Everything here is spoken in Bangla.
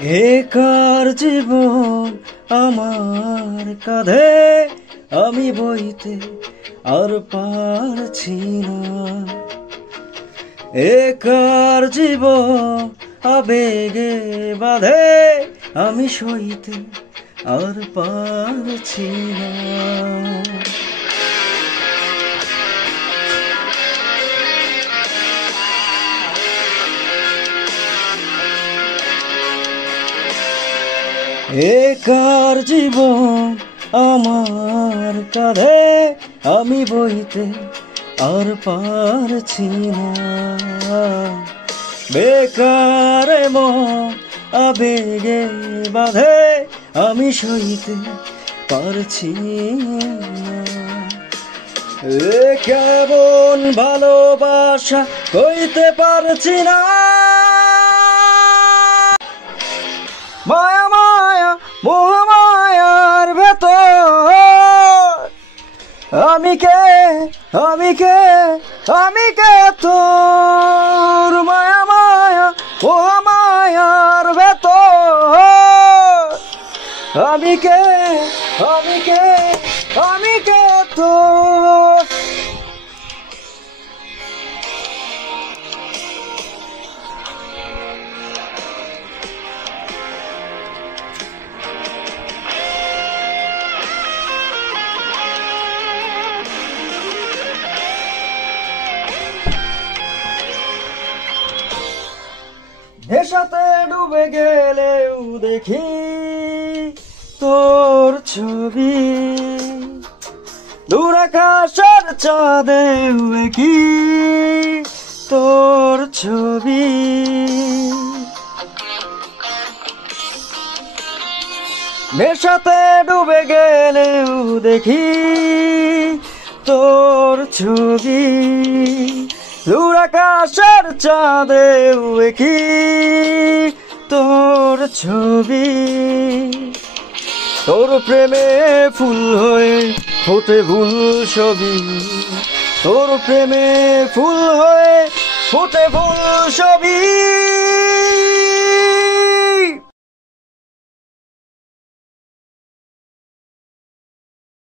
একার জীবন আমার কাঁধে আমি বইতে আর পারছি না। একার জীবন আবেগে বাঁধে আমি সইতে আর পারছি না। একার জীবন আমার কাঁধে আমি বইতে আর পারছি না। বেকার মন আবেগে বাঁধে আমি সইতে পারছি না। কেমন ভালোবাসা কইতে পারছি না। মায়া মায়া মোহমায়ার ভেতর আমি কে তোর। মায়া মায়া মোহমায়ার ভেতর আমি কে তোর। নেশাতে ডুবে গেলেও দেখি তোর ছবি, দূর আকাশের চাঁদেও কি তোর ছবি। নেশাতে ডুবে গেলেও দেখি তোর ছবি, দূর আকাশের চাঁদেও কি তোর ছবি। তোর প্রেমে ফুল হয়ে ফোটে ফুল ছবি, তোর প্রেমে ফুল হয়ে ফোটে ফুল ছবি।